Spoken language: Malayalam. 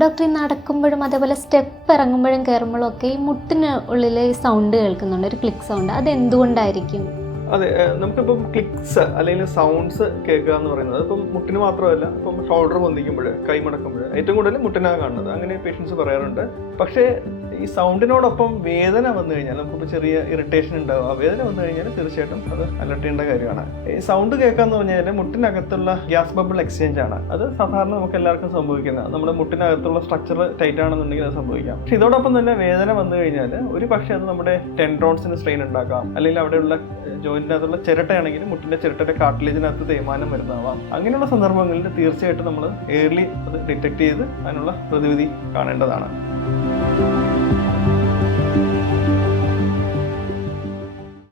ഡോക്ടർ, ഈ നടക്കുമ്പോഴും അതേപോലെ സ്റ്റെപ്പ് ഇറങ്ങുമ്പോഴും കയറുമ്പോഴും ഒക്കെ ഈ മുട്ടിന് ഉള്ളിൽ സൗണ്ട് കേൾക്കുന്നുണ്ട്, ഒരു ക്ലിക്ക് സൗണ്ട്. അത് എന്തുകൊണ്ടായിരിക്കും? അതെ, നമുക്കിപ്പം ക്ലിക്സ് അല്ലെങ്കിൽ സൗണ്ട്സ് കേൾക്കുക എന്ന് പറയുന്നത് ഇപ്പം മുട്ടിന് മാത്രമല്ല, ഇപ്പം ഷോൾഡർ പൊന്തിക്കുമ്പോൾ, കൈ മടക്കുമ്പോൾ ഏറ്റവും കൂടുതൽ മുട്ടിനാണ് കാണുന്നത്. അങ്ങനെ പേഷ്യൻസ് പറയാറുണ്ട്. പക്ഷേ ഈ സൗണ്ടിനോടൊപ്പം വേദന വന്നു കഴിഞ്ഞാൽ, നമുക്കിപ്പോൾ ചെറിയ ഇറിറ്റേഷൻ ഉണ്ടാവും, ആ വേദന വന്നു കഴിഞ്ഞാൽ തീർച്ചയായിട്ടും അത് അലർട്ട് ചെയ്യേണ്ട കാര്യമാണ്. ഈ സൗണ്ട് കേൾക്കുക എന്ന് പറഞ്ഞാൽ മുട്ടിനകത്തുള്ള ഗ്യാസ് ബബിൾ എക്സ്ചേഞ്ച് ആണ്. അത് സാധാരണ നമുക്ക് എല്ലാവർക്കും സംഭവിക്കുന്നത്. നമ്മുടെ മുട്ടിനകത്തുള്ള സ്ട്രക്ചർ ടൈറ്റ് ആണെന്നുണ്ടെങ്കിൽ അത് സംഭവിക്കാം. പക്ഷെ ഇതോടൊപ്പം തന്നെ വേദന വന്നു കഴിഞ്ഞാൽ ഒരു പക്ഷേ അത് നമ്മുടെ ടെൻഡോൺസിന് സ്ട്രെയിൻ ഉണ്ടാക്കാം, അല്ലെങ്കിൽ അവിടെയുള്ള ജോയിന്റിനകത്തുള്ള ചിരട്ടയാണെങ്കിൽ മുട്ടിന്റെ ചിരട്ടയുടെ കാർട്ടിലേജിനകത്ത് തേയ്മാനം വരുന്നതാവാം. അങ്ങനെയുള്ള സന്ദർഭങ്ങളിൽ തീർച്ചയായിട്ടും നമ്മൾ ഏർലി അത് ഡിറ്റക്ട് ചെയ്ത് അതിനുള്ള പ്രതിവിധി കാണേണ്ടതാണ്.